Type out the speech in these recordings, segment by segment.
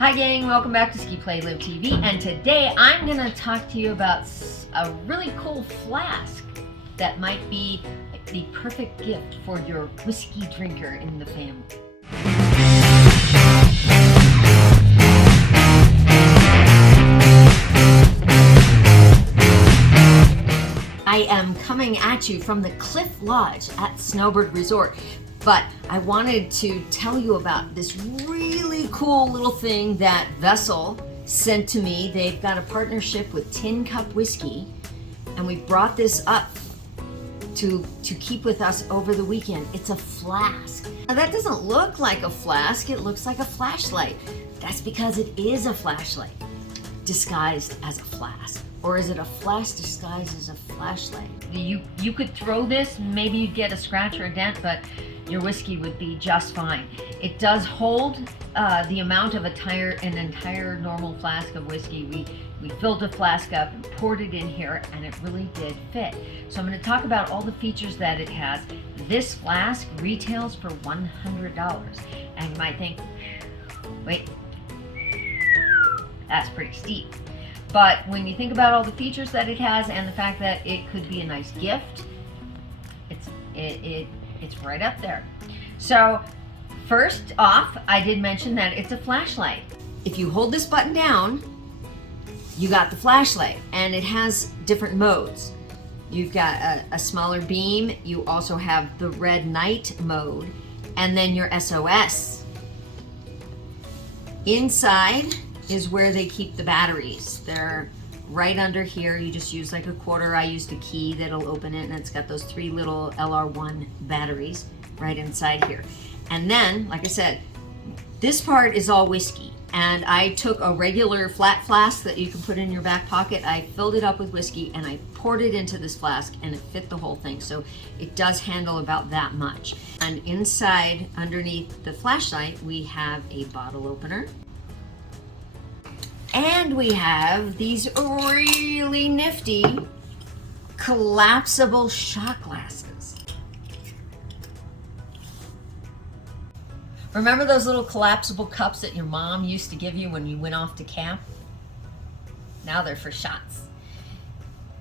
Hi gang, welcome back to Ski Play Live TV, and today I'm going to talk to you about a really cool flask that might be the perfect gift for your whiskey drinker in the family. I am coming at you from the Cliff Lodge at Snowbird Resort, but I wanted to tell you about this really cool little thing that Vssl sent to me. They've got a partnership with Tin Cup Whiskey, and we brought this up to keep with us over the weekend. It's a flask. Now that doesn't look like a flask, it looks like a flashlight. That's because it is a flashlight disguised as a flask. Or is it a flask disguised as a flashlight? You could throw this, maybe you'd get a scratch or a dent, but your whiskey would be just fine. It does hold the amount of an entire normal flask of whiskey. We filled the flask up and poured it in here, and it really did fit. So I'm going to talk about all the features that it has. This flask retails for $100, and you might think, wait, that's pretty steep. But when you think about all the features that it has and the fact that it could be a nice gift, it's right up there. So first off, I did mention that it's a flashlight. If you hold this button down, you got the flashlight, and it has different modes. You've got a smaller beam, you also have the red night mode, and then your SOS. Inside is where they keep the batteries. They're right under here. You just use like a quarter. I used a key that'll open it, and it's got those 3 little LR1 batteries right inside here. And then, like I said, this part is all whiskey. And I took a regular flat flask that you can put in your back pocket. I filled it up with whiskey and I poured it into this flask, and it fit the whole thing. So it does handle about that much. And inside, underneath the flashlight, we have a bottle opener. And we have these really nifty collapsible shot glasses. Remember those little collapsible cups that your mom used to give you when you went off to camp? Now they're for shots.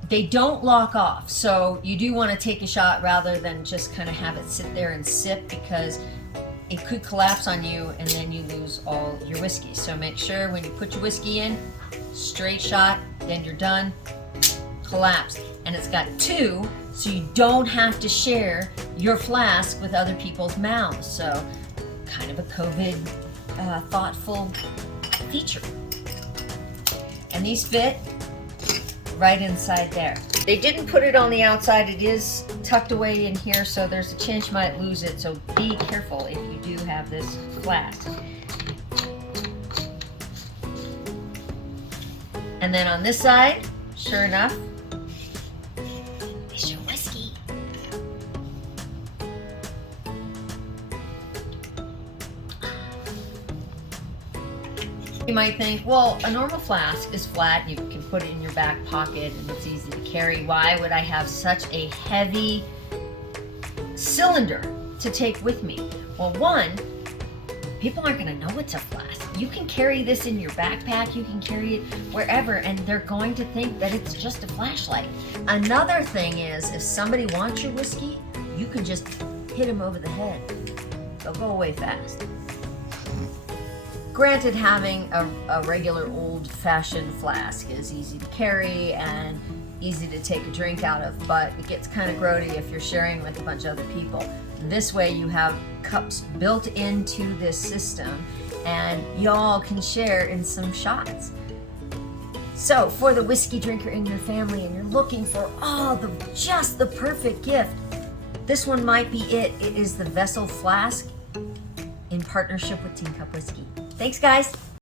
They don't lock off, so you do want to take a shot rather than just kind of have it sit there and sip, because it could collapse on you and then you lose all your whiskey. So make sure when you put your whiskey in, straight shot, then you're done, collapse. And it's got 2, so you don't have to share your flask with other people's mouths. So kind of a COVID thoughtful feature. And these fit right inside there. They didn't put it on the outside. It is tucked away in here, so there's a chance you might lose it. So be careful if you do have this flask. And then on this side, sure enough, is your whiskey. You might think, well, a normal flask is flat, you can put it in your back pocket and it's easy to carry. Why would I have such a heavy cylinder to take with me? Well, one, people aren't going to know it's a flask. You can carry this in your backpack, you can carry it wherever, and they're going to think that it's just a flashlight. Another thing is, if somebody wants your whiskey, you can just hit them over the head. They'll go away fast. Granted, having a regular old-fashioned flask is easy to carry and easy to take a drink out of, but it gets kind of grody if you're sharing with a bunch of other people. This way you have cups built into this system, and y'all can share in some shots. So for the whiskey drinker in your family and you're looking for just the perfect gift, this one might be it. It is the Vssl flask in partnership with Tin Cup Whiskey. Thanks, guys.